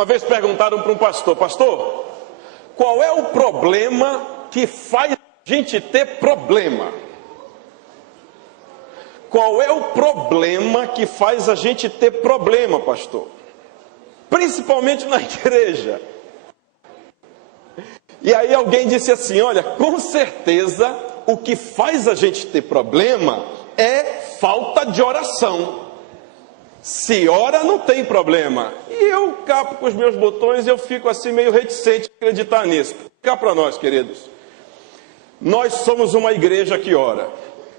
Uma vez perguntaram para um pastor: pastor, qual é o problema que faz a gente ter problema? Qual é o problema que faz a gente ter problema, pastor? Principalmente na igreja. E aí alguém disse assim: olha, com certeza o que faz a gente ter problema é falta de oração. Se ora, não tem problema. E eu capo com os meus botões e eu fico assim meio reticente a acreditar nisso. Cá para nós, queridos. Nós somos uma igreja que ora.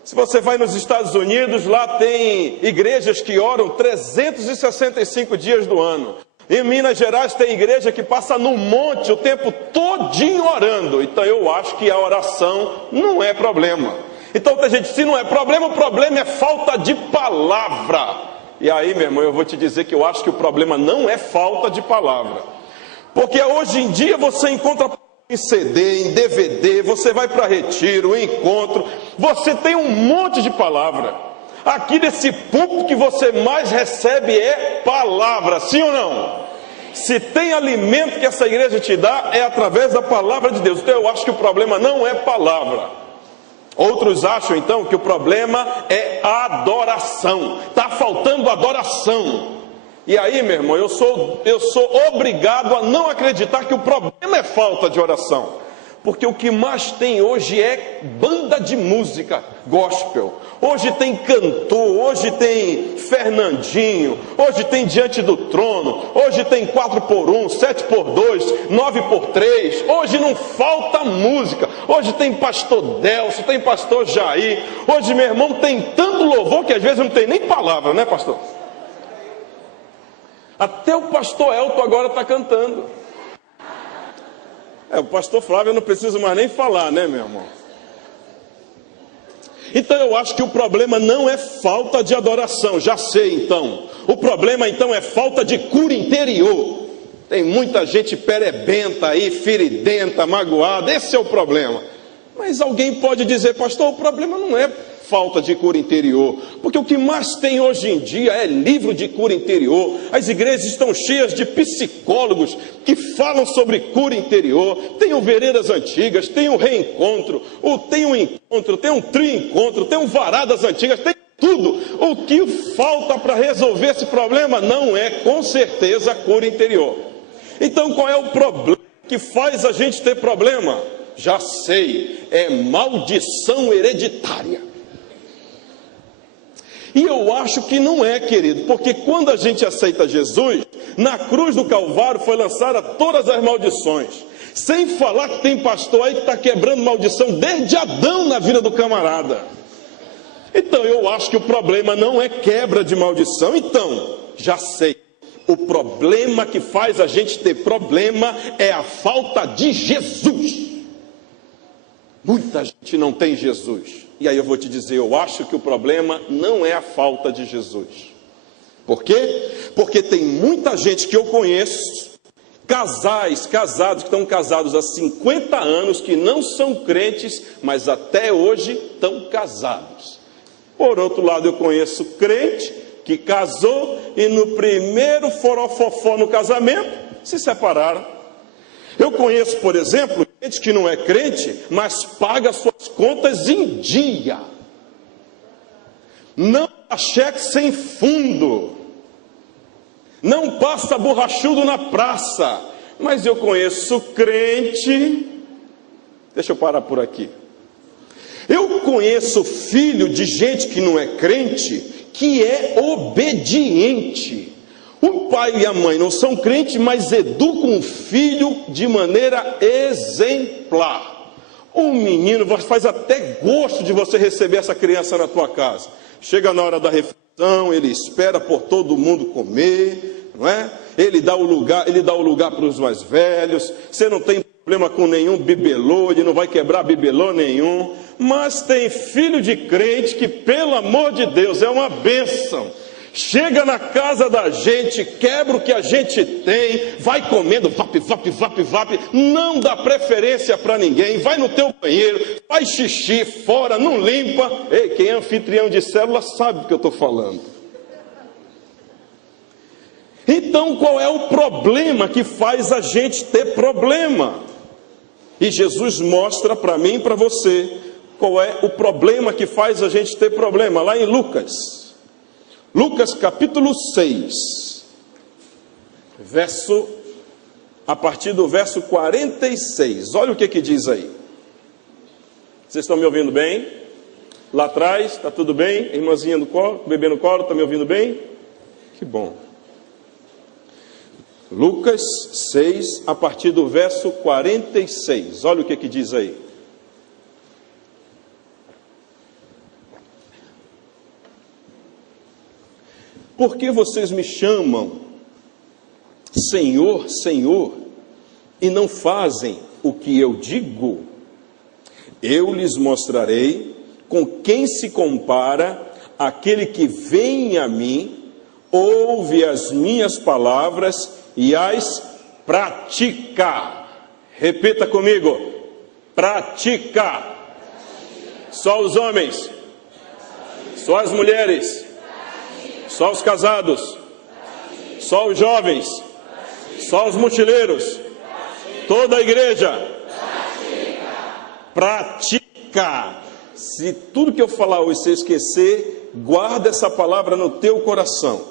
Se você vai nos Estados Unidos, lá tem igrejas que oram 365 dias do ano. Em Minas Gerais tem igreja que passa no monte o tempo todinho orando. Então eu acho que a oração não é problema. Então tem gente, se não é problema, o problema é falta de palavra. E aí, meu irmão, eu vou te dizer que eu acho que o problema não é falta de palavra. Porque hoje em dia você encontra em CD, em DVD, você vai para retiro, encontro, você tem um monte de palavra. Aqui nesse púlpito que você mais recebe é palavra, sim ou não? Se tem alimento que essa igreja te dá, é através da palavra de Deus. Então eu acho que o problema não é palavra. Outros acham então que o problema é adoração. Está faltando adoração. E aí, meu irmão, eu sou obrigado a não acreditar que o problema é falta de oração. Porque o que mais tem hoje é banda de música gospel. Hoje tem cantor, hoje tem Fernandinho, hoje tem Diante do Trono, hoje tem 4x1, 7x2, 9x3. Hoje não falta música. Hoje tem pastor Delcio, tem pastor Jair. Hoje, meu irmão, tem tanto louvor que às vezes não tem nem palavra, né, pastor? Até o pastor Elton agora está cantando. O pastor Flávio eu não preciso mais nem falar, né, meu irmão? Então eu acho que o problema não é falta de adoração, já sei então. O problema então é falta de cura interior. Tem muita gente perebenta aí, feridenta, magoada, esse é o problema. Mas alguém pode dizer: pastor, o problema não é falta de cura interior, porque o que mais tem hoje em dia é livro de cura interior. As igrejas estão cheias de psicólogos que falam sobre cura interior. Tem o Veredas Antigas, tem o Reencontro, tem um encontro, tem um trio-encontro, tem um Varadas Antigas, tem tudo. O que falta para resolver esse problema não é, com certeza, a cura interior. Então qual é o problema que faz a gente ter problema? Já sei, é maldição hereditária. E eu acho que não é, querido, porque quando a gente aceita Jesus, na cruz do Calvário foi lançada todas as maldições. Sem falar que tem pastor aí que está quebrando maldição desde Adão na vida do camarada. Então eu acho que o problema não é quebra de maldição. Então, já sei, o problema que faz a gente ter problema é a falta de Jesus. Muita gente não tem Jesus. E aí eu vou te dizer, eu acho que o problema não é a falta de Jesus. Por quê? Porque tem muita gente que eu conheço, casados que estão casados há 50 anos, que não são crentes, mas até hoje estão casados. Por outro lado, eu conheço crente que casou e no primeiro forofofó no casamento se separaram. Eu conheço, por exemplo, gente que não é crente, mas paga suas contas em dia. Não dá cheque sem fundo. Não passa borrachudo na praça. Mas eu conheço crente. Deixa eu parar por aqui. Eu conheço filho de gente que não é crente, que é obediente. O pai e a mãe não são crentes, mas educam o filho de maneira exemplar. O menino faz até gosto de você receber essa criança na tua casa. Chega na hora da refeição, ele espera por todo mundo comer, não é? Ele dá o lugar para os mais velhos. Você não tem problema com nenhum bibelô, ele não vai quebrar bibelô nenhum. Mas tem filho de crente que, pelo amor de Deus, é uma bênção. Chega na casa da gente, quebra o que a gente tem, vai comendo, vap, não dá preferência para ninguém, vai no teu banheiro, faz xixi fora, não limpa. Ei, quem é anfitrião de célula sabe do que eu estou falando. Então, qual é o problema que faz a gente ter problema? E Jesus mostra para mim e para você qual é o problema que faz a gente ter problema. Lá em Lucas capítulo 6, a partir do verso 46. Olha o que diz aí. Vocês estão me ouvindo bem? Lá atrás, está tudo bem? Irmãzinha no colo, bebê no colo, está me ouvindo bem? Que bom. Lucas 6, a partir do verso 46. Olha o que diz aí. Por que vocês me chamam Senhor, Senhor, e não fazem o que eu digo? Eu lhes mostrarei com quem se compara aquele que vem a mim, ouve as minhas palavras e as pratica. Repita comigo: pratica. Só os homens, só as mulheres, só os casados, só os jovens, só os mochileiros, toda a igreja pratica. Se tudo que eu falar hoje você esquecer, guarda essa palavra no teu coração.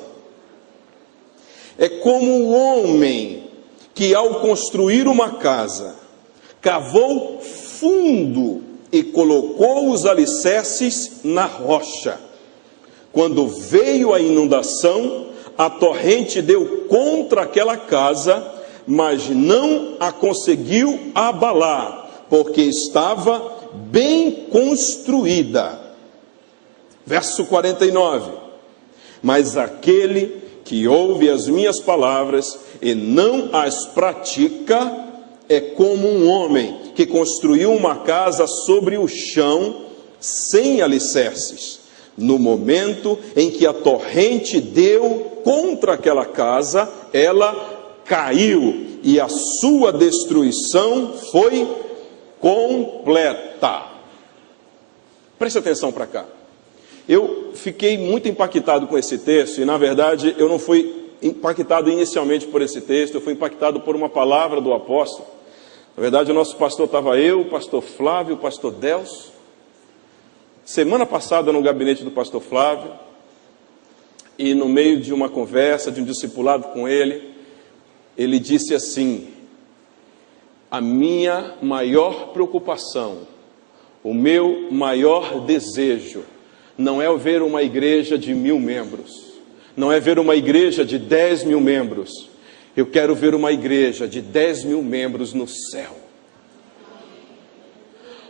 É como um homem que, ao construir uma casa, cavou fundo e colocou os alicerces na rocha. Quando veio a inundação, a torrente deu contra aquela casa, mas não a conseguiu abalar, porque estava bem construída. Verso 49. Mas aquele que ouve as minhas palavras e não as pratica, é como um homem que construiu uma casa sobre o chão, sem alicerces. No momento em que a torrente deu contra aquela casa, ela caiu e a sua destruição foi completa. Preste atenção para cá. Eu fiquei muito impactado com esse texto e, na verdade, eu não fui impactado inicialmente por esse texto, eu fui impactado por uma palavra do apóstolo. Na verdade, o nosso pastor estava eu, o pastor Flávio, o pastor Delcio. Semana passada, no gabinete do pastor Flávio, e no meio de uma conversa, de um discipulado com ele, ele disse assim: a minha maior preocupação, o meu maior desejo, não é ver uma igreja de 1000 membros, não é ver uma igreja de 10 mil membros, eu quero ver uma igreja de 10 mil membros no céu.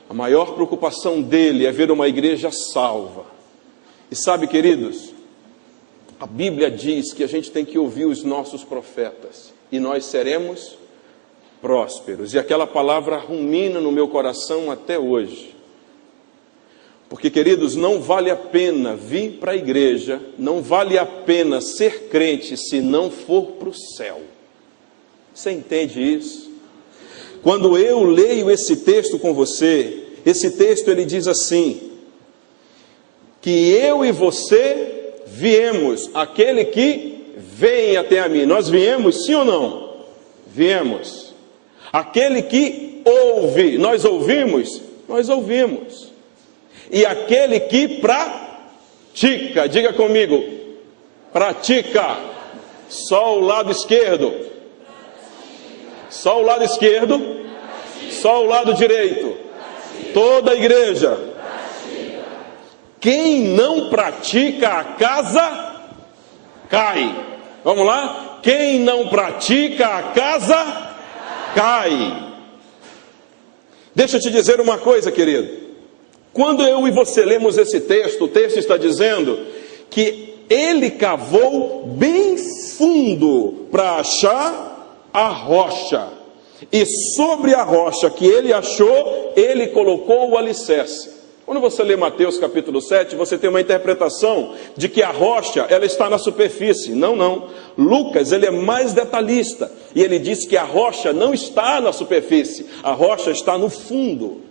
A maior preocupação dele é ver uma igreja salva. E sabe, queridos, a Bíblia diz que a gente tem que ouvir os nossos profetas, e nós seremos prósperos. E aquela palavra rumina no meu coração até hoje. Porque, queridos, não vale a pena vir para a igreja, não vale a pena ser crente se não for para o céu. Você entende isso? Quando eu leio esse texto com você, esse texto ele diz assim: que eu e você viemos, aquele que vem até a mim. Nós viemos, sim ou não? Viemos. Aquele que ouve, nós ouvimos? Nós ouvimos. E aquele que pratica, diga comigo, pratica. Só o lado esquerdo. Só o lado esquerdo. Só o lado direito. Toda a igreja. Quem não pratica, a casa cai. Vamos lá? Quem não pratica, a casa cai. Deixa eu te dizer uma coisa, querido. Quando eu e você lemos esse texto, o texto está dizendo que ele cavou bem fundo para achar a rocha. E sobre a rocha que ele achou, ele colocou o alicerce. Quando você lê Mateus capítulo 7, você tem uma interpretação de que a rocha, ela está na superfície. Não, não. Lucas, ele é mais detalhista. E ele diz que a rocha não está na superfície. A rocha está no fundo.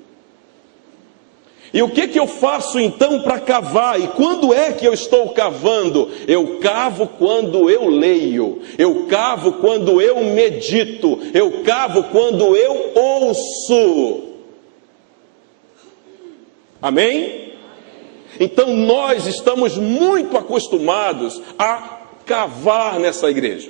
E o que eu faço então para cavar? E quando é que eu estou cavando? Eu cavo quando eu leio, eu cavo quando eu medito, eu cavo quando eu ouço. Amém? Então nós estamos muito acostumados a cavar nessa igreja.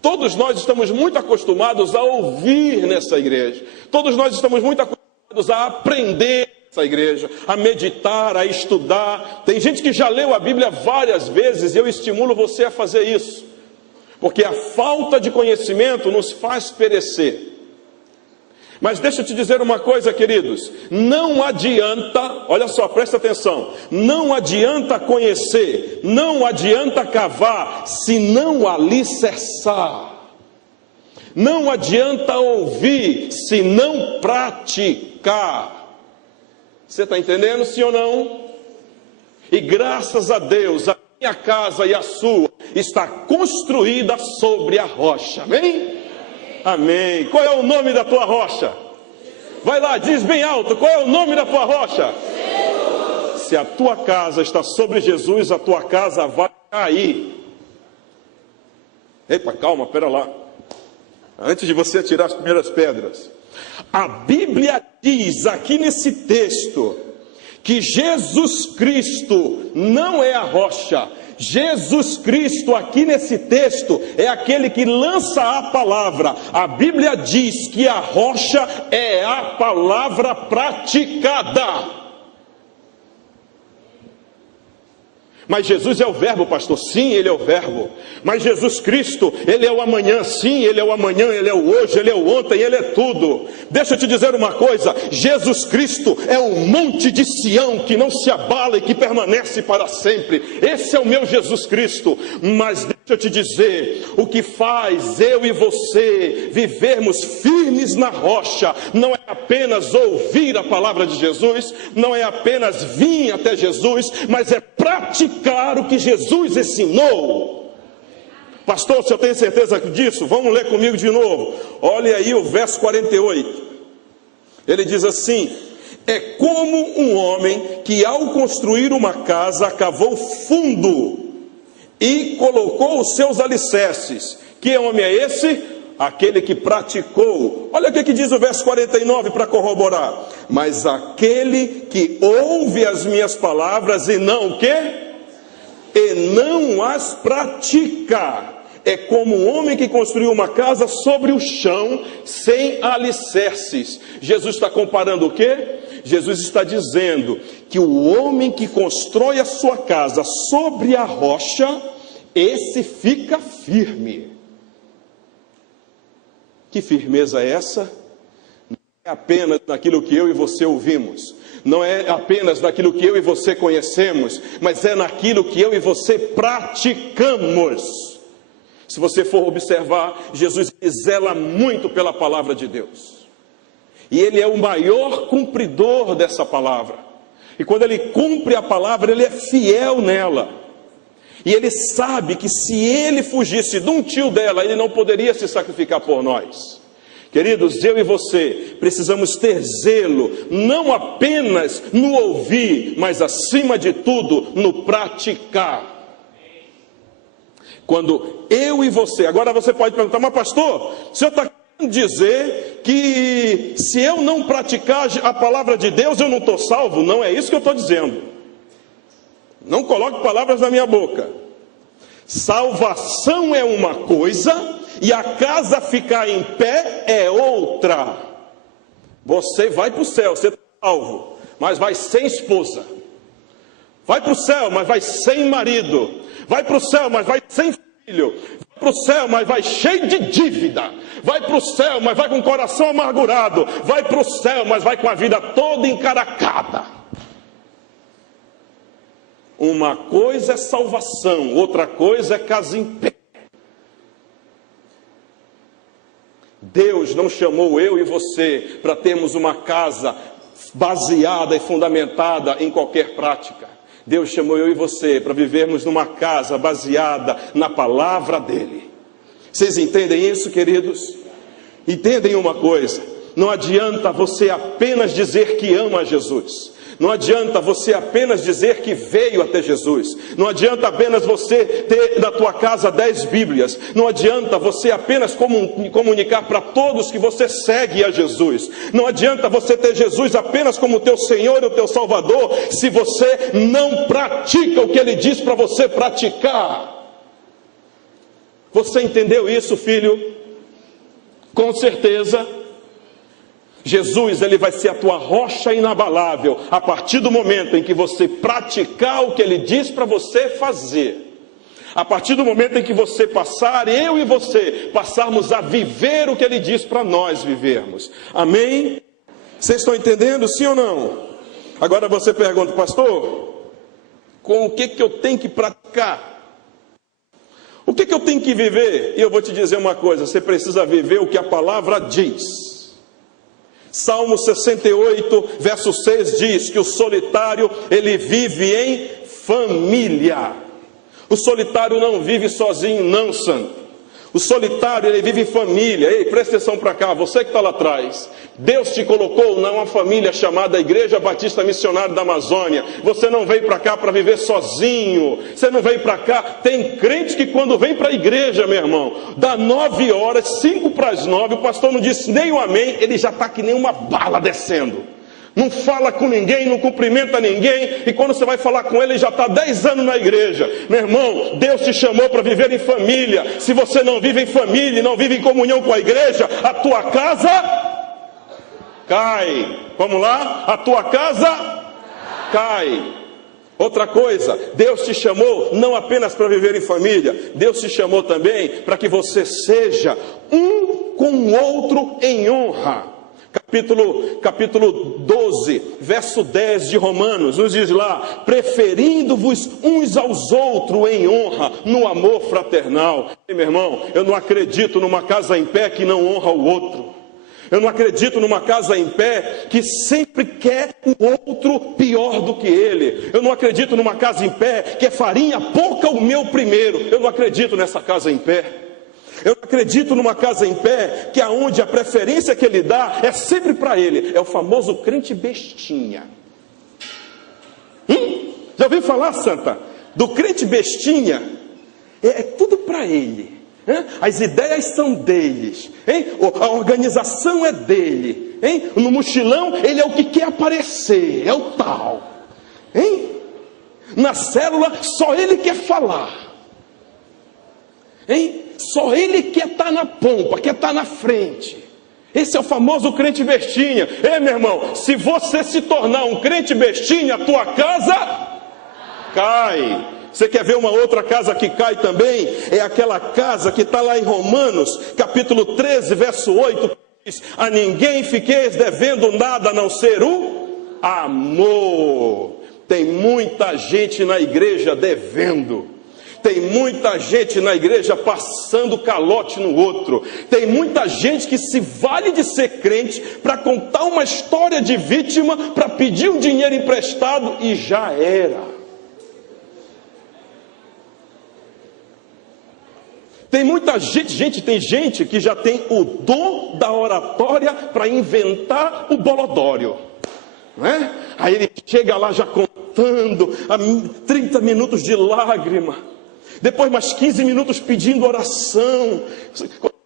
Todos nós estamos muito acostumados a ouvir nessa igreja. Todos nós estamos muito acostumados a aprender nessa igreja, a meditar, a estudar. Tem gente que já leu a Bíblia várias vezes e eu estimulo você a fazer isso. Porque a falta de conhecimento nos faz perecer. Mas deixa eu te dizer uma coisa, queridos. Não adianta, olha só, presta atenção. Não adianta conhecer, não adianta cavar, se não alicerçar. Não adianta ouvir, se não praticar. Você está entendendo, sim ou não? E graças a Deus, a minha casa e a sua está construída sobre a rocha. Amém? Amém. Qual é o nome da tua rocha? Vai lá, diz bem alto. Qual é o nome da tua rocha? Jesus. Se a tua casa está sobre Jesus, a tua casa vai cair. Epa, calma, pera lá. Antes de você atirar as primeiras pedras. A Bíblia diz aqui nesse texto que Jesus Cristo não é a rocha. Jesus Cristo aqui nesse texto é aquele que lança a palavra. A Bíblia diz que a rocha é a palavra praticada. Mas Jesus é o verbo, pastor. Sim, ele é o verbo. Mas Jesus Cristo, ele é o amanhã. Sim, ele é o amanhã, ele é o hoje, ele é o ontem, ele é tudo. Deixa eu te dizer uma coisa. Jesus Cristo é o monte de Sião que não se abala e que permanece para sempre. Esse é o meu Jesus Cristo. Mas deixa eu te dizer, o que faz eu e você vivermos firmes na rocha não é apenas ouvir a palavra de Jesus, não é apenas vir até Jesus, mas é praticar o que Jesus ensinou. Pastor, se eu tenho certeza disso, vamos ler comigo de novo. Olha aí o verso 48. Ele diz assim: é como um homem que ao construir uma casa cavou fundo e colocou os seus alicerces. Que homem é esse? Aquele que praticou. Olha o que diz o verso 49 para corroborar. Mas aquele que ouve as minhas palavras e não o quê? E não as pratica. É como um homem que construiu uma casa sobre o chão, sem alicerces. Jesus está comparando o quê? Jesus está dizendo que o homem que constrói a sua casa sobre a rocha, esse fica firme. Que firmeza é essa? Não é apenas naquilo que eu e você ouvimos, não é apenas naquilo que eu e você conhecemos, mas é naquilo que eu e você praticamos. Se você for observar, Jesus zela muito pela palavra de Deus. E Ele é o maior cumpridor dessa palavra. E quando Ele cumpre a palavra, Ele é fiel nela. E Ele sabe que se Ele fugisse de um tio dela, Ele não poderia se sacrificar por nós. Queridos, eu e você precisamos ter zelo, não apenas no ouvir, mas acima de tudo, no praticar. Quando eu e você, agora você pode perguntar, mas pastor, o senhor está querendo dizer que se eu não praticar a palavra de Deus, eu não estou salvo? Não é isso que eu estou dizendo. Não coloque palavras na minha boca. Salvação é uma coisa e a casa ficar em pé é outra. Você vai para o céu, você está salvo, mas vai sem esposa. Vai para o céu, mas vai sem marido. Vai para o céu, mas vai sem filho. Vai para o céu, mas vai cheio de dívida. Vai para o céu, mas vai com o coração amargurado. Vai para o céu, mas vai com a vida toda encaracada. Uma coisa é salvação, outra coisa é casa em pé. Deus não chamou eu e você para termos uma casa baseada e fundamentada em qualquer prática. Deus chamou eu e você para vivermos numa casa baseada na palavra dEle. Vocês entendem isso, queridos? Entendem uma coisa: não adianta você apenas dizer que ama Jesus. Não adianta você apenas dizer que veio até Jesus. Não adianta apenas você ter na tua casa 10 Bíblias. Não adianta você apenas comunicar para todos que você segue a Jesus. Não adianta você ter Jesus apenas como teu Senhor e o teu Salvador, se você não pratica o que Ele diz para você praticar. Você entendeu isso, filho? Com certeza. Jesus, Ele vai ser a tua rocha inabalável a partir do momento em que você praticar o que Ele diz para você fazer. A partir do momento em que você passar, eu e você, passarmos a viver o que Ele diz para nós vivermos. Amém? Vocês estão entendendo, sim ou não? Agora você pergunta, pastor, com o que eu tenho que praticar? O que eu tenho que viver? E eu vou te dizer uma coisa, você precisa viver o que a palavra diz. Salmo 68, verso 6 diz que o solitário, ele vive em família. O solitário não vive sozinho, não, santo. O solitário, ele vive em família. Ei, presta atenção para cá, você que está lá atrás. Deus te colocou numa família chamada Igreja Batista Missionária da Amazônia. Você não veio para cá para viver sozinho. Você não veio para cá. Tem crente que quando vem para a igreja, meu irmão, dá 9 horas, 5 para as 9, o pastor não disse nem um amém, ele já está que nem uma bala descendo. Não fala com ninguém, não cumprimenta ninguém, e quando você vai falar com ele, ele já está 10 anos na igreja. Meu irmão, Deus te chamou para viver em família. Se você não vive em família e não vive em comunhão com a igreja, a tua casa cai. Vamos lá? A tua casa cai. Outra coisa, Deus te chamou não apenas para viver em família, Deus te chamou também para que você seja um com o outro em honra. Capítulo 12, verso 10 de Romanos, nos diz lá, preferindo-vos uns aos outros em honra, no amor fraternal. E, meu irmão, eu não acredito numa casa em pé que não honra o outro. Eu não acredito numa casa em pé que sempre quer o outro pior do que ele. Eu não acredito numa casa em pé que é farinha pouca o meu primeiro. Eu não acredito nessa casa em pé. Eu não acredito numa casa em pé que aonde a preferência que ele dá é sempre para ele. É o famoso crente bestinha. Já ouviu falar, santa? Do crente bestinha? É tudo para ele. As ideias são deles. A organização é dele. No mochilão ele é o que quer aparecer. É o tal. Na célula só ele quer falar. Só ele quer estar na pompa, quer estar na frente. Esse é o famoso crente bestinha. Meu irmão, se você se tornar um crente bestinha, a tua casa cai. Você quer ver uma outra casa que cai também? É aquela casa que está lá em Romanos, capítulo 13, verso 8, que diz, a ninguém fiqueis devendo nada a não ser o amor. Tem muita gente na igreja devendo. Tem muita gente na igreja passando calote no outro. Tem muita gente que se vale de ser crente para contar uma história de vítima, para pedir um dinheiro emprestado e já era. Tem muita gente, tem gente que já tem o dom da oratória para inventar o bolodório. Não é? Aí ele chega lá já contando 30 minutos de lágrima. Depois mais 15 minutos pedindo oração.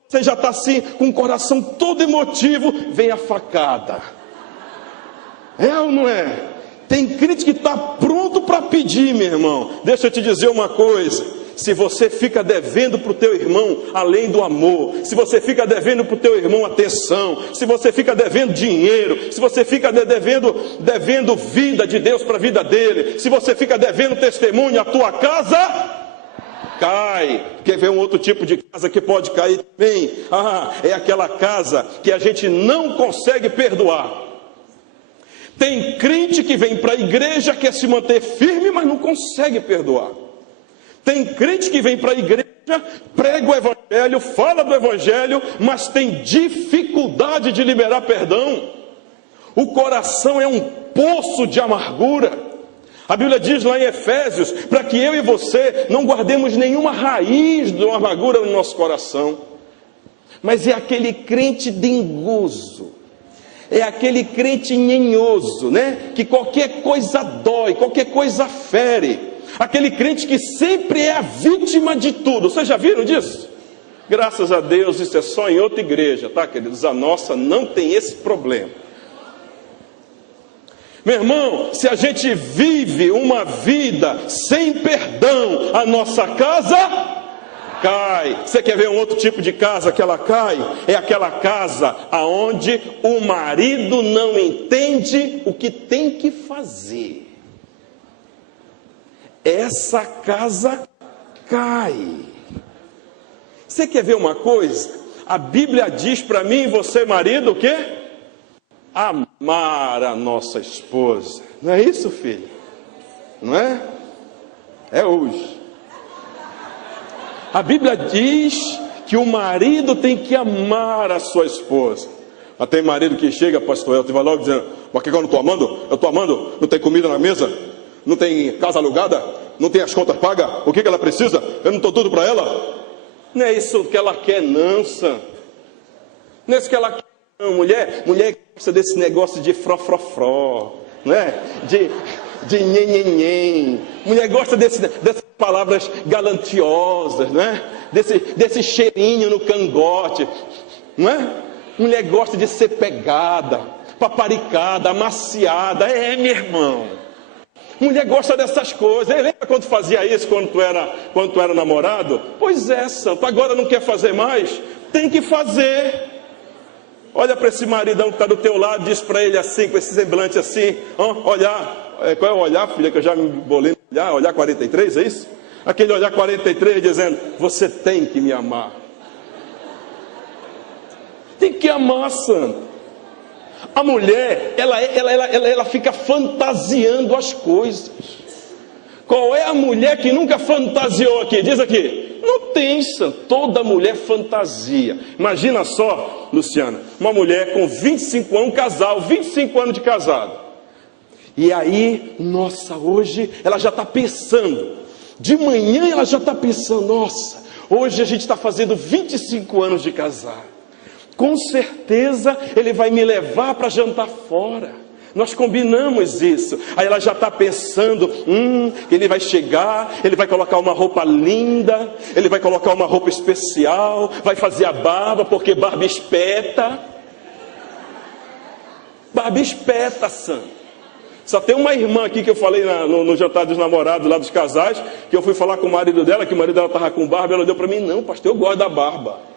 Você já está assim, com o coração todo emotivo, vem a facada. É ou não é? Tem crente que está pronto para pedir, meu irmão. Deixa eu te dizer uma coisa. Se você fica devendo para o teu irmão além do amor, se você fica devendo para o teu irmão atenção, se você fica devendo dinheiro, se você fica devendo vida de Deus para a vida dele, se você fica devendo testemunho, a tua casa cai. Quer ver um outro tipo de casa que pode cair também? É aquela casa que a gente não consegue perdoar. Tem crente que vem para a igreja, quer se manter firme, mas não consegue perdoar. Tem crente que vem para a igreja, prega o evangelho, fala do evangelho, mas tem dificuldade de liberar perdão. O coração é um poço de amargura. A Bíblia diz lá em Efésios, para que eu e você não guardemos nenhuma raiz de uma amargura no nosso coração. Mas é aquele crente dengoso. É aquele crente nhenhoso, né? Que qualquer coisa dói, qualquer coisa fere. Aquele crente que sempre é a vítima de tudo. Vocês já viram disso? Graças a Deus, isso é só em outra igreja, tá, queridos? A nossa não tem esse problema. Meu irmão, se a gente vive uma vida sem perdão, a nossa casa cai. Você quer ver um outro tipo de casa que ela cai? É aquela casa aonde o marido não entende o que tem que fazer. Essa casa cai. Você quer ver uma coisa? A Bíblia diz para mim e você, marido, o quê? Amar a nossa esposa. Não é isso, filho? Não é? É hoje. A Bíblia diz que o marido tem que amar a sua esposa. Mas tem marido que chega, pastor Elton, e vai logo dizendo: mas que eu não estou amando? Eu estou amando? Não tem comida na mesa? Não tem casa alugada? Não tem as contas pagas? O que ela precisa? Eu não estou tudo para ela? Não é isso que ela quer, não, Sam. Não é isso que ela quer, não. Mulher gosta desse negócio de fró, não é? De nhen. Mulher gosta dessas palavras galantiosas, não é? Desse cheirinho no cangote, não é? Mulher gosta de ser pegada, paparicada, amaciada. É, meu irmão. Mulher gosta dessas coisas. Lembra quando fazia isso quando tu era namorado? Pois é, santo. Agora não quer fazer mais? Tem que fazer. Olha para esse maridão que está do teu lado, diz para ele assim, com esse semblante assim, olhar. Qual é o olhar, filha, que eu já me bolei no olhar? Olhar 43, é isso? Aquele olhar 43 dizendo: você tem que me amar. Tem que amar, santo. A mulher, ela fica fantasiando as coisas. Qual é a mulher que nunca fantasiou aqui? Diz aqui. Não tem, santo. Toda mulher fantasia. Imagina só, Luciana, uma mulher com 25 anos, um casal, 25 anos de casado. E aí, nossa, hoje ela já está pensando. De manhã ela já está pensando: nossa, hoje a gente está fazendo 25 anos de casado. Com certeza ele vai me levar para jantar fora. Nós combinamos isso. Aí ela já está pensando: ele vai chegar, ele vai colocar uma roupa linda, ele vai colocar uma roupa especial, vai fazer a barba, porque barba espeta. Barba espeta, santo. Só tem uma irmã aqui que eu falei no jantar dos namorados, lá dos casais, que eu fui falar com o marido dela, que o marido dela estava com barba, ela deu para mim: não, pastor, eu gosto da barba.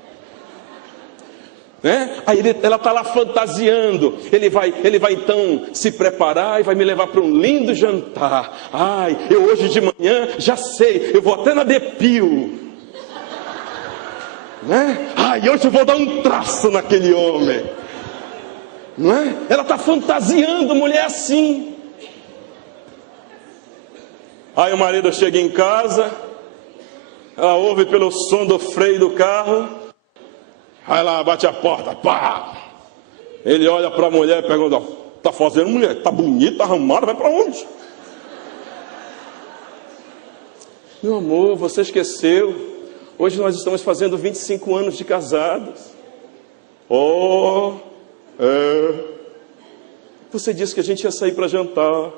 Aí ela está lá fantasiando. Ele vai então se preparar e vai me levar para um lindo jantar. Eu hoje de manhã já sei, eu vou até na Depil, hoje eu vou dar um traço naquele homem, não é? Ela está fantasiando, mulher assim. Aí o marido chega em casa, ela ouve pelo som do freio do carro. Aí lá, bate a porta, pá! Ele olha para a mulher e pergunta: tá fazendo, mulher? Tá bonita, arrumada, vai para onde? Meu amor, você esqueceu. Hoje nós estamos fazendo 25 anos de casados. Você disse que a gente ia sair para jantar.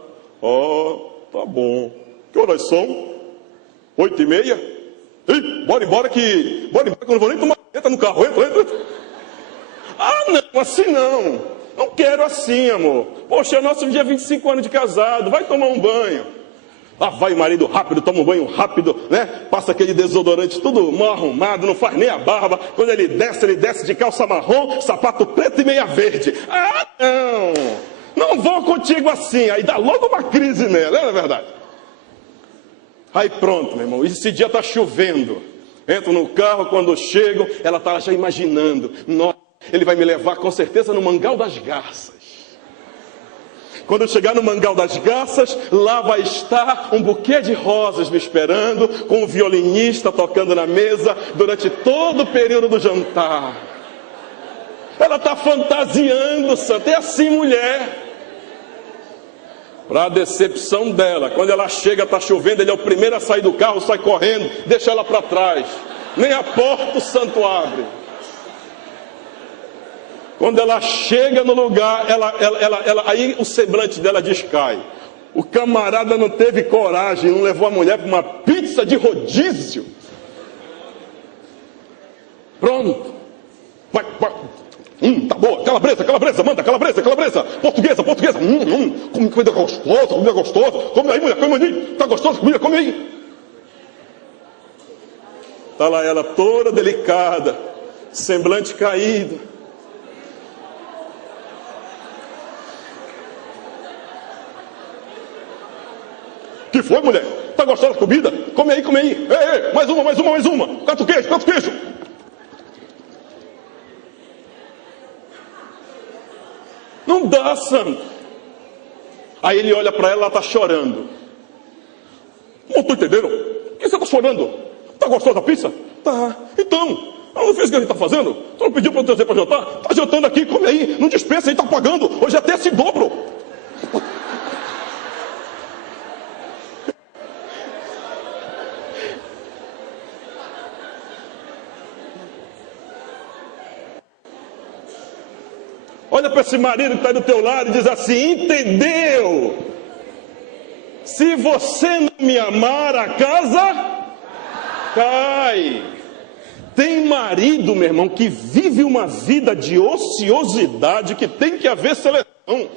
Tá bom. Que horas são? 8h30? Ei, bora embora que eu não vou nem tomar. Entra no carro, entra. Não, assim não. Não quero assim, amor. Poxa, é nosso dia 25 anos de casado. Vai tomar um banho. Lá vai o marido rápido, toma um banho rápido, né? Passa aquele desodorante tudo mal arrumado, não faz nem a barba. Quando ele desce de calça marrom, sapato preto e meia verde. Não vou contigo assim. Aí dá logo uma crise nela, não é verdade? Aí pronto, meu irmão. Esse dia está chovendo. Entro no carro, quando chego, ela está já imaginando: nossa, ele vai me levar com certeza no Mangal das Garças. Quando eu chegar no Mangal das Garças, lá vai estar um buquê de rosas me esperando, com um violinista tocando na mesa durante todo o período do jantar. Ela está fantasiando, santo. É assim, mulher. Para a decepção dela, quando ela chega, está chovendo, ele é o primeiro a sair do carro, sai correndo, deixa ela para trás. Nem a porta o santo abre. Quando ela chega no lugar, aí o semblante dela descai. O camarada não teve coragem, não levou a mulher para uma pizza de rodízio. Pronto. Vai. Tá boa. Calabresa, manda, calabresa. Portuguesa. Comida gostosa. Come aí, mulher, come aí. Tá gostosa, comida, come aí. Tá lá ela toda delicada, semblante caído. Que foi, mulher? Tá gostando da comida? Come aí. Ei, mais uma. Cata o queijo. Não dá, santo. Aí ele olha para ela, ela tá chorando. Não tô entendendo. Por que você tá chorando? Tá gostosa da pizza? Tá. Então, eu não fiz o que a gente tá fazendo? Tu não pediu para eu trazer para jantar? Tá jantando aqui, come aí. Não dispensa aí, tá pagando. Hoje até esse dobro. Olha para esse marido que está do teu lado e diz assim: entendeu? Se você não me amar, a casa cai. Tem marido, meu irmão, que vive uma vida de ociosidade, que tem que haver seleção.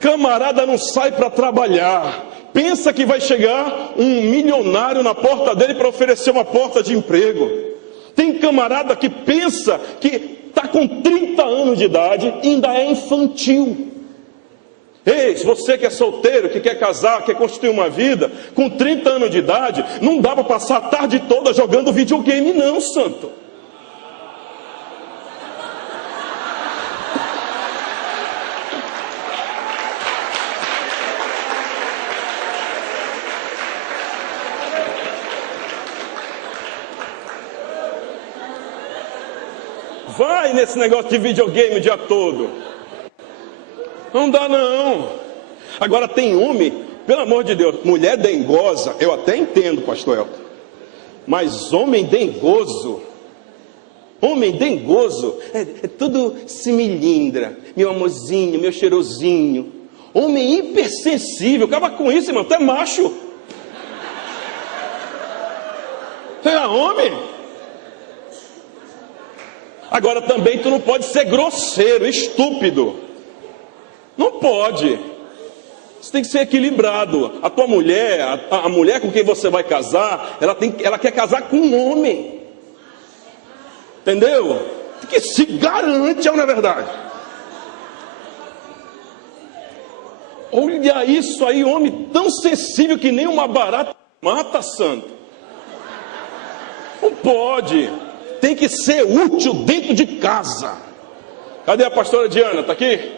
Camarada não sai para trabalhar, pensa que vai chegar um milionário na porta dele para oferecer uma porta de emprego. Tem camarada que pensa que está com 30 anos de idade e ainda é infantil. Ei, você que é solteiro, que quer casar, quer construir uma vida, com 30 anos de idade, não dá para passar a tarde toda jogando videogame não, santo. Vai nesse negócio de videogame o dia todo. Não dá não. Agora tem homem, pelo amor de Deus, mulher dengosa, eu até entendo, pastor Elton. Mas homem dengoso é tudo similindra, meu amorzinho, meu cheirosinho. Homem hipersensível, acaba com isso, irmão, tu é macho. Tu é homem. Agora também tu não pode ser grosseiro, estúpido. Não pode. Você tem que ser equilibrado. A tua mulher, a mulher com quem você vai casar, ela quer casar com um homem. Entendeu? Que se garante, não é verdade? Olha isso aí, homem tão sensível que nem uma barata mata, santo. Não pode. Tem que ser útil dentro de casa. Cadê a pastora Diana? Está aqui?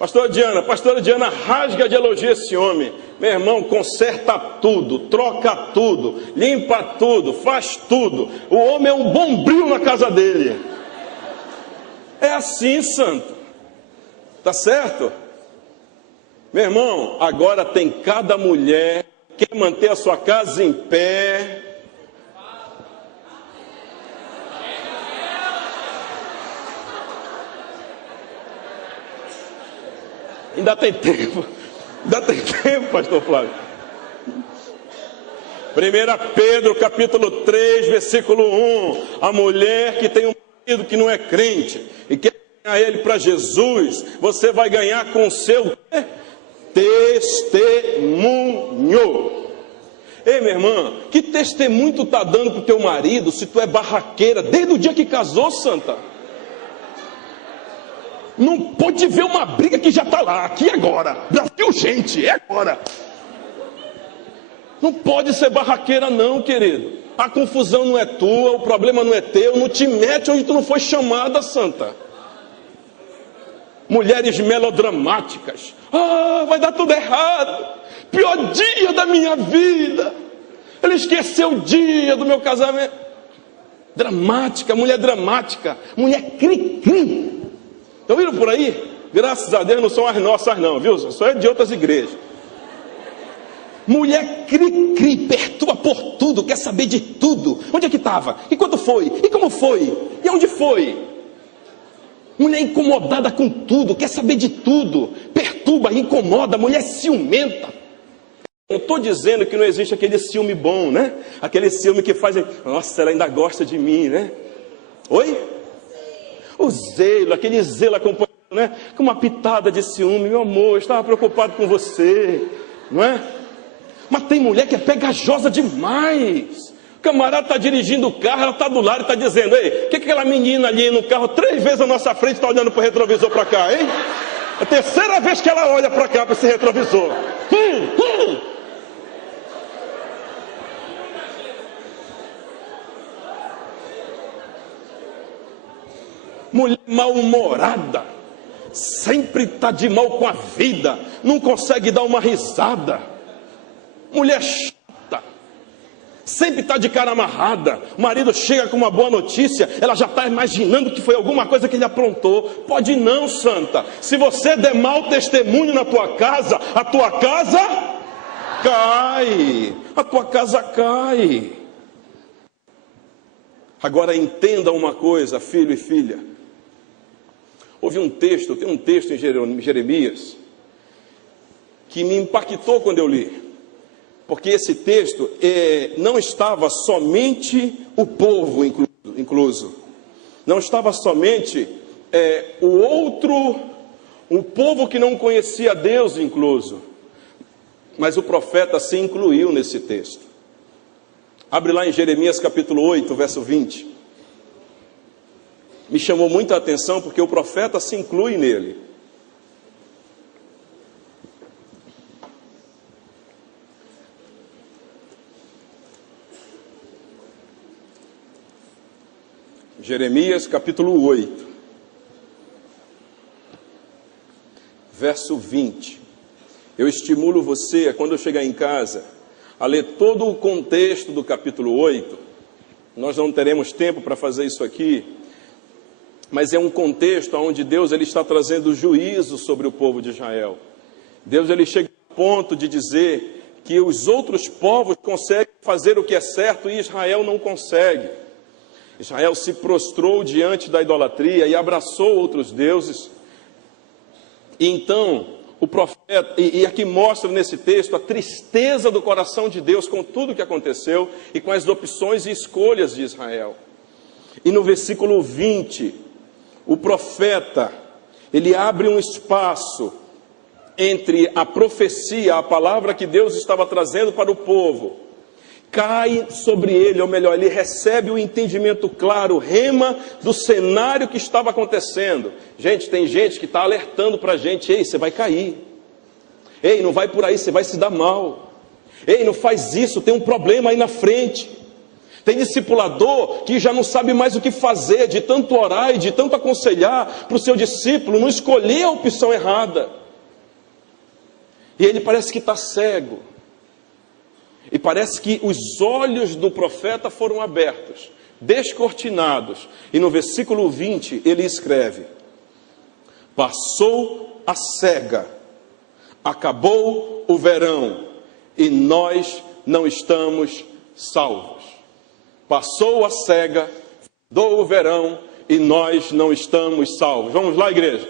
Pastora Diana rasga de elogio esse homem. Meu irmão, conserta tudo, troca tudo, limpa tudo, faz tudo. O homem é um bombril na casa dele. É assim, santo. Tá certo? Meu irmão, agora tem cada mulher que quer manter a sua casa em pé. Ainda tem tempo, pastor Flávio. 1 Pedro capítulo 3, versículo 1. A mulher que tem um marido que não é crente e quer ganhar ele para Jesus, você vai ganhar com o seu testemunho. Ei, minha irmã, que testemunho tu está dando para o teu marido se tu é barraqueira desde o dia que casou, santa? Não pode ver uma briga que já está lá, aqui agora. Brasil, gente, é agora. Não pode ser barraqueira não, querido. A confusão não é tua, o problema não é teu. Não te mete onde tu não foi chamada, santa. Mulheres melodramáticas. Ah, vai dar tudo errado. Pior dia da minha vida. Ele esqueceu o dia do meu casamento. Dramática, mulher dramática. Mulher cri-cri. Estão vindo por aí? Graças a Deus não são as nossas não, viu? Só é de outras igrejas. Mulher cri-cri, perturba por tudo, quer saber de tudo. Onde é que estava? E quando foi? E como foi? E onde foi? Mulher incomodada com tudo, quer saber de tudo, perturba, incomoda, mulher ciumenta. Não estou dizendo que não existe aquele ciúme bom, né? Aquele ciúme que faz, nossa, ela ainda gosta de mim, né? Oi? O zelo, aquele zelo acompanhado, né? Com uma pitada de ciúme, meu amor, eu estava preocupado com você, não é? Mas tem mulher que é pegajosa demais. O camarada está dirigindo o carro, ela está do lado e está dizendo, ei, o que aquela menina ali no carro, 3 vezes à nossa frente, está olhando para o retrovisor para cá, hein? É a 3ª vez que ela olha para cá, para esse retrovisor. Mulher mal-humorada, sempre está de mal com a vida, não consegue dar uma risada. Mulher chata, sempre está de cara amarrada. O marido chega com uma boa notícia, ela já está imaginando que foi alguma coisa que ele aprontou. Pode não, santa. Se você der mau testemunho na tua casa, a tua casa cai. A tua casa cai. Agora entenda uma coisa, filho e filha. Houve um texto, tem um texto em Jeremias, que me impactou quando eu li. Porque esse texto não estava somente o povo incluso. Não estava somente o povo que não conhecia Deus incluso. Mas o profeta se incluiu nesse texto. Abre lá em Jeremias capítulo 8, verso 20. Me chamou muita atenção porque o profeta se inclui nele. Jeremias capítulo 8, verso 20. Eu estimulo você, quando eu chegar em casa, a ler todo o contexto do capítulo 8. Nós não teremos tempo para fazer isso aqui, mas é um contexto onde Deus ele está trazendo juízo sobre o povo de Israel. Deus ele chega ao ponto de dizer que os outros povos conseguem fazer o que é certo e Israel não consegue. Israel se prostrou diante da idolatria e abraçou outros deuses. E então, o profeta, e aqui mostra nesse texto a tristeza do coração de Deus com tudo que aconteceu e com as opções e escolhas de Israel. E no versículo 20, o profeta, ele abre um espaço entre a profecia, a palavra que Deus estava trazendo para o povo, cai sobre ele, ou melhor, ele recebe o entendimento claro, rema do cenário que estava acontecendo. Gente, tem gente que está alertando para a gente, ei, você vai cair, ei, não vai por aí, você vai se dar mal, ei, não faz isso, tem um problema aí na frente. Tem discipulador que já não sabe mais o que fazer, de tanto orar e de tanto aconselhar para o seu discípulo não escolher a opção errada. E ele parece que está cego. E parece que os olhos do profeta foram abertos, descortinados. E no versículo 20 ele escreve: passou a cega, acabou o verão, e nós não estamos salvos. Passou a cega, findou o verão, e nós não estamos salvos. Vamos lá, igreja.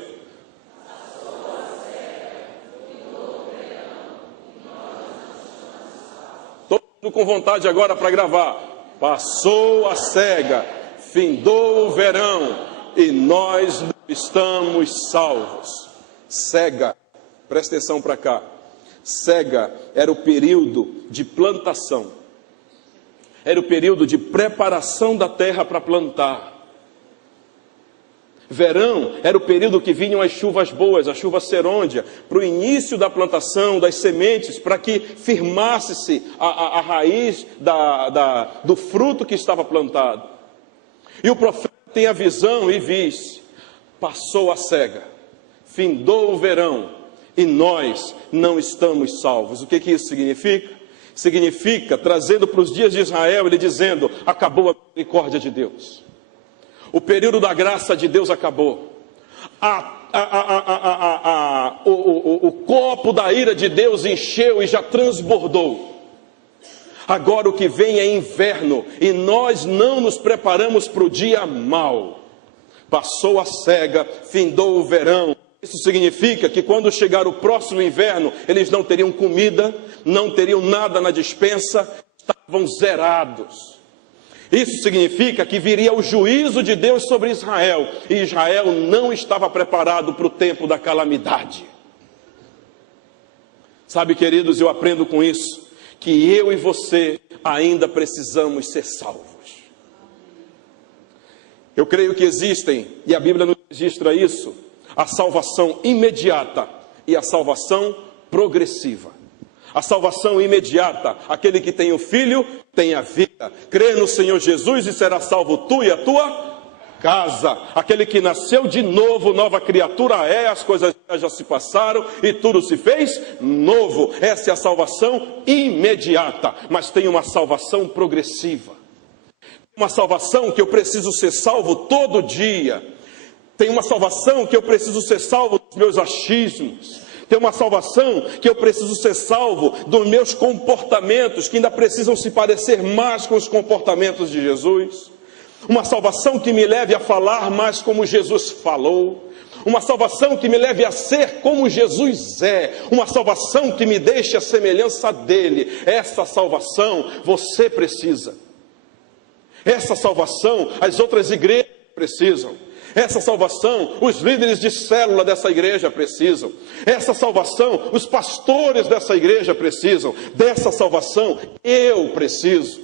Passou a cega, findou o verão, e nós não estamos salvos. Todo mundo com vontade agora para gravar. Passou a cega, findou o verão, e nós não estamos salvos. Cega, presta atenção para cá. Cega era o período de plantação. Era o período de preparação da terra para plantar. Verão era o período que vinham as chuvas boas, a chuva serôdia, para o início da plantação das sementes, para que firmasse-se a raiz do fruto que estava plantado. E o profeta tem a visão e diz: passou a cega, findou o verão, e nós não estamos salvos. O que isso significa? Significa, trazendo para os dias de Israel, ele dizendo: acabou a misericórdia de Deus. O período da graça de Deus acabou. O copo da ira de Deus encheu e já transbordou. Agora o que vem é inverno e nós não nos preparamos para o dia mau. Passou a sega, findou o verão. Isso significa que quando chegar o próximo inverno, eles não teriam comida, não teriam nada na despensa, estavam zerados. Isso significa que viria o juízo de Deus sobre Israel, e Israel não estava preparado para o tempo da calamidade. Sabe, queridos, eu aprendo com isso, que eu e você ainda precisamos ser salvos. Eu creio que existem, e a Bíblia nos registra isso, a salvação imediata e a salvação progressiva. A salvação imediata, aquele que tem o Filho, tem a vida. Crê no Senhor Jesus e será salvo tu e a tua casa. Aquele que nasceu de novo, nova criatura é, as coisas já se passaram e tudo se fez novo. Essa é a salvação imediata, mas tem uma salvação progressiva. Uma salvação que eu preciso ser salvo todo dia. Tem uma salvação que eu preciso ser salvo dos meus achismos. Tem uma salvação que eu preciso ser salvo dos meus comportamentos, que ainda precisam se parecer mais com os comportamentos de Jesus. Uma salvação que me leve a falar mais como Jesus falou. Uma salvação que me leve a ser como Jesus é. Uma salvação que me deixe a semelhança dele. Essa salvação você precisa. Essa salvação as outras igrejas precisam. Essa salvação os líderes de célula dessa igreja precisam. Essa salvação os pastores dessa igreja precisam. Dessa salvação eu preciso.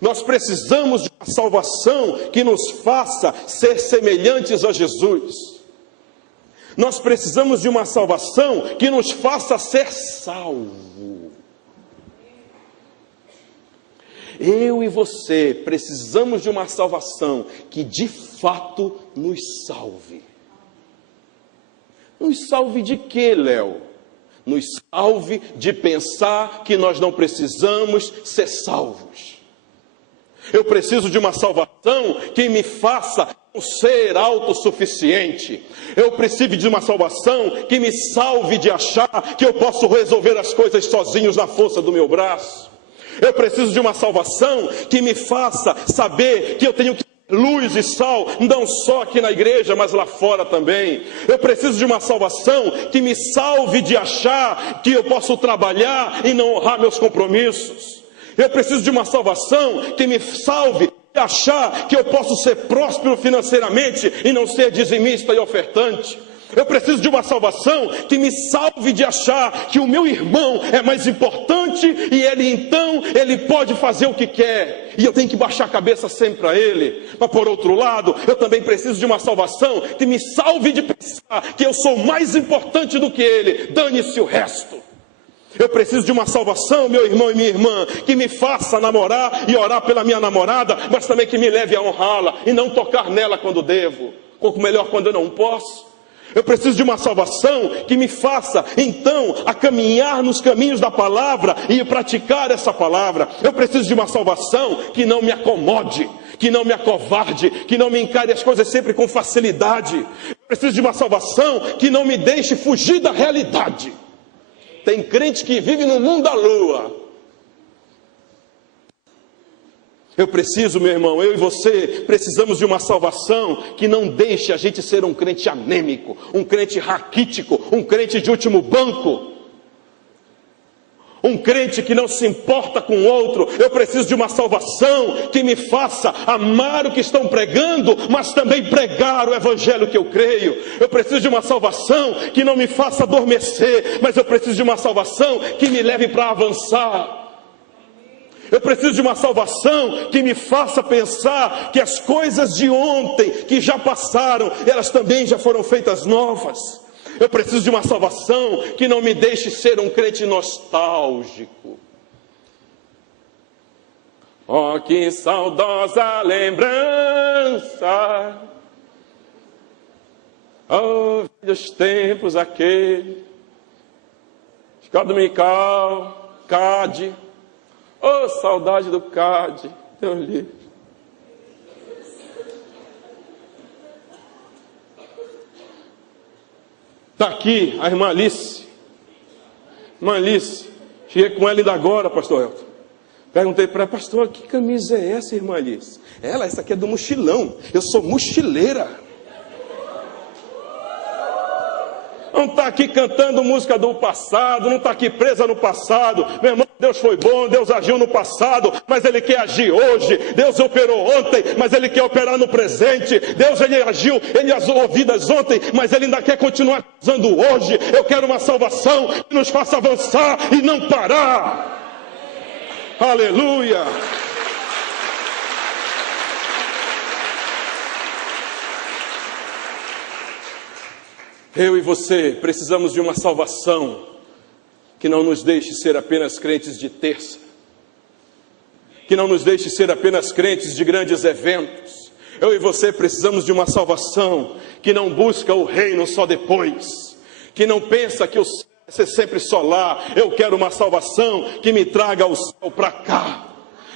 Nós precisamos de uma salvação que nos faça ser semelhantes a Jesus. Nós precisamos de uma salvação que nos faça ser salvos. Eu e você precisamos de uma salvação que de fato nos salve. Nos salve de quê, Léo? Nos salve de pensar que nós não precisamos ser salvos. Eu preciso de uma salvação que me faça ser autossuficiente. Eu preciso de uma salvação que me salve de achar que eu posso resolver as coisas sozinhos na força do meu braço. Eu preciso de uma salvação que me faça saber que eu tenho que ser luz e sal, não só aqui na igreja, mas lá fora também. Eu preciso de uma salvação que me salve de achar que eu posso trabalhar e não honrar meus compromissos. Eu preciso de uma salvação que me salve de achar que eu posso ser próspero financeiramente e não ser dizimista e ofertante. Eu preciso de uma salvação que me salve de achar que o meu irmão é mais importante e ele pode fazer o que quer. E eu tenho que baixar a cabeça sempre para ele. Mas por outro lado, eu também preciso de uma salvação que me salve de pensar que eu sou mais importante do que ele. Dane-se o resto. Eu preciso de uma salvação, meu irmão e minha irmã, que me faça namorar e orar pela minha namorada, mas também que me leve a honrá-la e não tocar nela quando devo, ou melhor, quando eu não posso. Eu preciso de uma salvação que me faça, então, a caminhar nos caminhos da palavra e praticar essa palavra. Eu preciso de uma salvação que não me acomode, que não me acovarde, que não me encare as coisas sempre com facilidade. Eu preciso de uma salvação que não me deixe fugir da realidade. Tem crente que vive no mundo da lua. Eu preciso, meu irmão, eu e você precisamos de uma salvação que não deixe a gente ser um crente anêmico, um crente raquítico, um crente de último banco, um crente que não se importa com o outro. Eu preciso de uma salvação que me faça amar o que estão pregando, mas também pregar o evangelho que eu creio. Eu preciso de uma salvação que não me faça adormecer, mas eu preciso de uma salvação que me leve para avançar. Eu preciso de uma salvação que me faça pensar que as coisas de ontem, que já passaram, elas também já foram feitas novas. Eu preciso de uma salvação que não me deixe ser um crente nostálgico. Oh, que saudosa lembrança! Oh, velhos tempos aquele. Escola dominical, CAD. Oh, saudade do CAD, Deus livre. Está aqui a irmã Alice. Irmã Alice, cheguei com ela ainda agora, pastor Elton. Perguntei para ela, pastor, que camisa é essa, irmã Alice? Essa aqui é do mochilão, eu sou mochileira. Não está aqui cantando música do passado, não está aqui presa no passado. Meu irmão, Deus foi bom, Deus agiu no passado, mas Ele quer agir hoje. Deus operou ontem, mas Ele quer operar no presente. Deus, Ele agiu, Ele usou vidas ontem, mas Ele ainda quer continuar usando hoje. Eu quero uma salvação que nos faça avançar e não parar. Aleluia! Eu e você precisamos de uma salvação que não nos deixe ser apenas crentes de terça, que não nos deixe ser apenas crentes de grandes eventos. Eu e você precisamos de uma salvação que não busca o reino só depois, que não pensa que o céu vai ser sempre só lá. Eu quero uma salvação que me traga o céu para cá.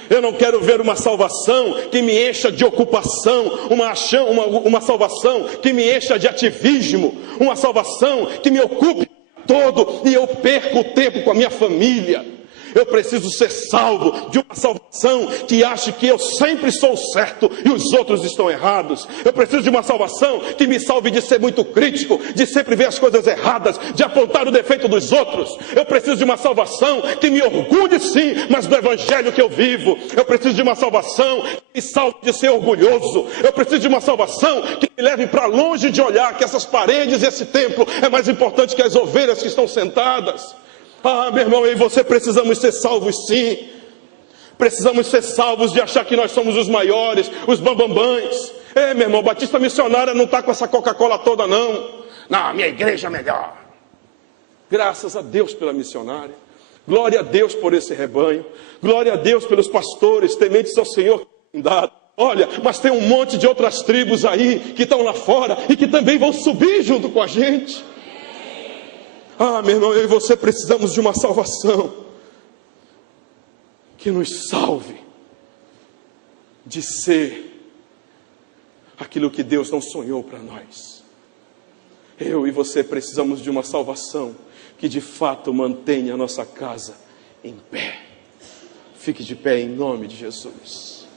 Eu não quero ver uma salvação que me encha de ocupação, uma salvação que me encha de ativismo, uma salvação que me ocupe todo e eu perco o tempo com a minha família. Eu preciso ser salvo de uma salvação que ache que eu sempre sou certo e os outros estão errados. Eu preciso de uma salvação que me salve de ser muito crítico, de sempre ver as coisas erradas, de apontar o defeito dos outros. Eu preciso de uma salvação que me orgulhe sim, mas do evangelho que eu vivo. Eu preciso de uma salvação que me salve de ser orgulhoso. Eu preciso de uma salvação que me leve para longe de olhar que essas paredes e esse templo é mais importante que as ovelhas que estão sentadas. Ah, meu irmão, eu e você precisamos ser salvos sim. Precisamos ser salvos de achar que nós somos os maiores, os bambambãs. Meu irmão, Batista Missionária não está com essa Coca-Cola toda não. Não, a minha igreja é melhor. Graças a Deus pela missionária. Glória a Deus por esse rebanho. Glória a Deus pelos pastores tementes ao Senhor que tem dado. Olha, mas tem um monte de outras tribos aí que estão lá fora e que também vão subir junto com a gente. Ah, meu irmão, eu e você precisamos de uma salvação que nos salve de ser aquilo que Deus não sonhou para nós. Eu e você precisamos de uma salvação que de fato mantenha a nossa casa em pé. Fique de pé em nome de Jesus.